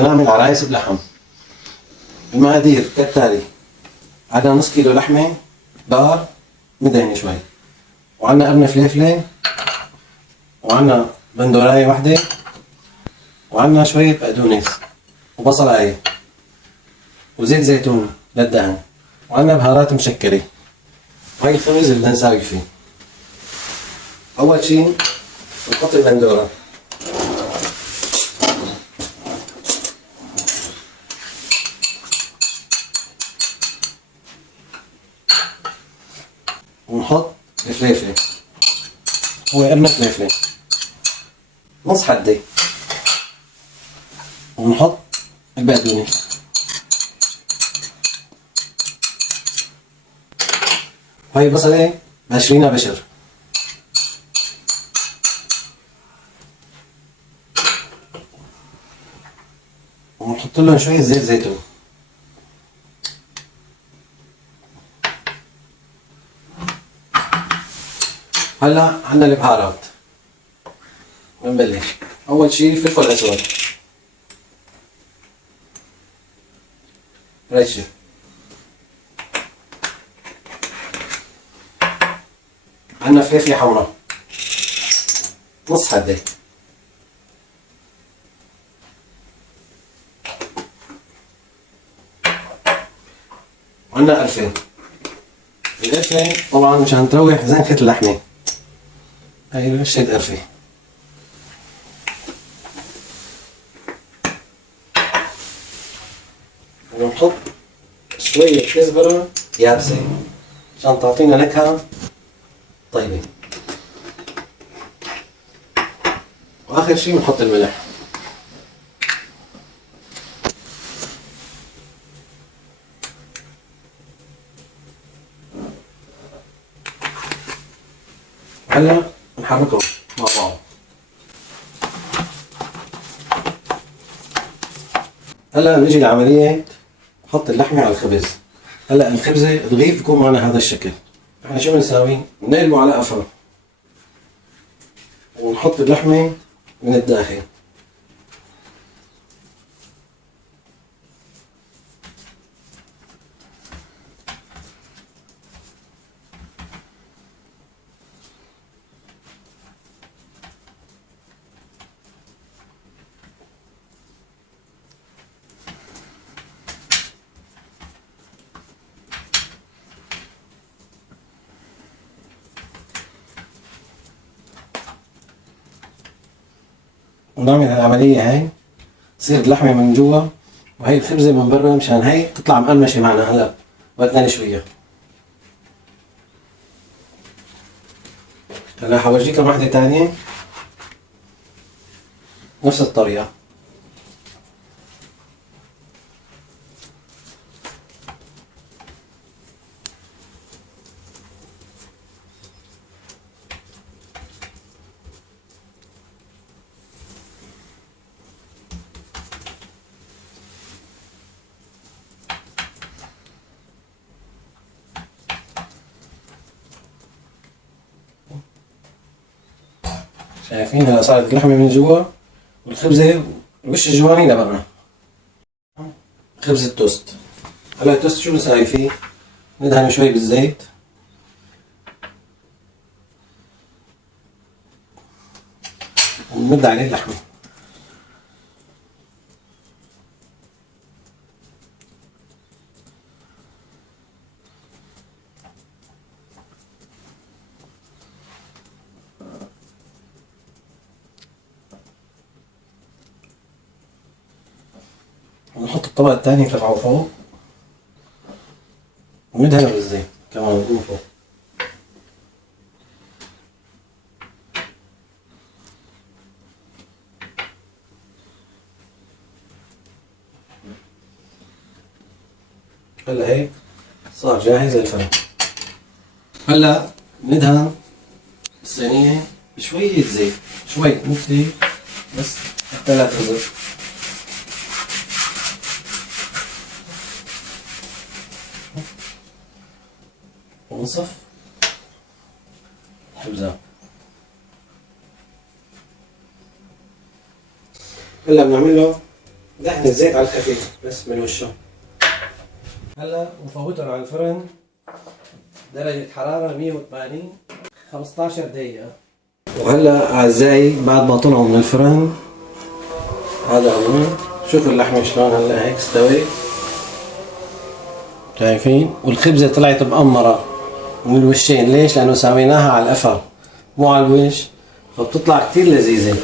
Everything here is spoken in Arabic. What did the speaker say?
بدنا نعمل عرايس بلحم. المقادير كالتالي: عندنا نص كيلو لحمة بقر مدهنة شوي، وعندنا قرن فليفلة، وعندنا بندوراية واحدة، وعندنا شوية بقدونس وبصلاية وزيت زيتون للدهن، وعندنا بهارات مشكلة. وهي الخبز اللي بدنا نساوي فيه. أول شي نحط البندورة، ونحط الفليفلة، هو قرن فليفلة نص حدة، ونحط البقدونس، وهي بصلة بشرينها بشر، ونحط لهم شوية زيت زيتون. هلا عندنا البهارات. بنبلش أول شي فلفل أسود رشة، عندنا فلفلة حمراء نص حدة، وعندنا قرفة. القرفة طبعا مشان تروح زنكة اللحمة، هاي رشة قرفة. ونحط شوية كزبرة يابسة عشان تعطينا نكهة طيبة. وآخر شي بنحط الملح. هلا نحركهم مع بعض. هلا بنيجي لعملية نحط اللحمة على الخبز. هلا الخبزة تغيف بكون معنا هذا الشكل. احنا شو بنساوي؟ بنقلبه على قفا ونحط اللحمة من الداخل. ونعمل العملية هاي تصير اللحمة من جوا وهي الخبزة من برا، مشان هي تطلع مقرمشة معنا. هلا بدنا نشويها. هلا حورجيكم واحدة تانية نفس الطريقة. شايفين هلا صارت اللحمة من جوا والخبزة الوش الجواني لبرا. خبز التوست. هلا التوست شو بنساوي فيه؟ ندهنه شوي بالزيت، ونمد عليه اللحمة، ونحط الطبق الثاني نرفعه فوق، وندهنه بالزيت كمان من فوق. هلا هيك صار جاهز للفرن. هلا ندهن الصينية بشوية زيت، شوي مو كتير، بس حتى لا تغزر. ونصف الخبزة. هلا بنعمل له دهن الزيت على الخفيف بس من وشه. هلا نفوتهم على الفرن درجة حرارة 180 15 دقيقة. وهلا اعزائي بعد ما طلعوا من الفرن هذا هو، شوفوا اللحمة شلون هلا هيك استوي، شايفين؟ والخبزة طلعت مقمرة من الوشين. ليش؟ لأنه سويناها على القفا مو على الوش، فبتطلع كتير لذيذة.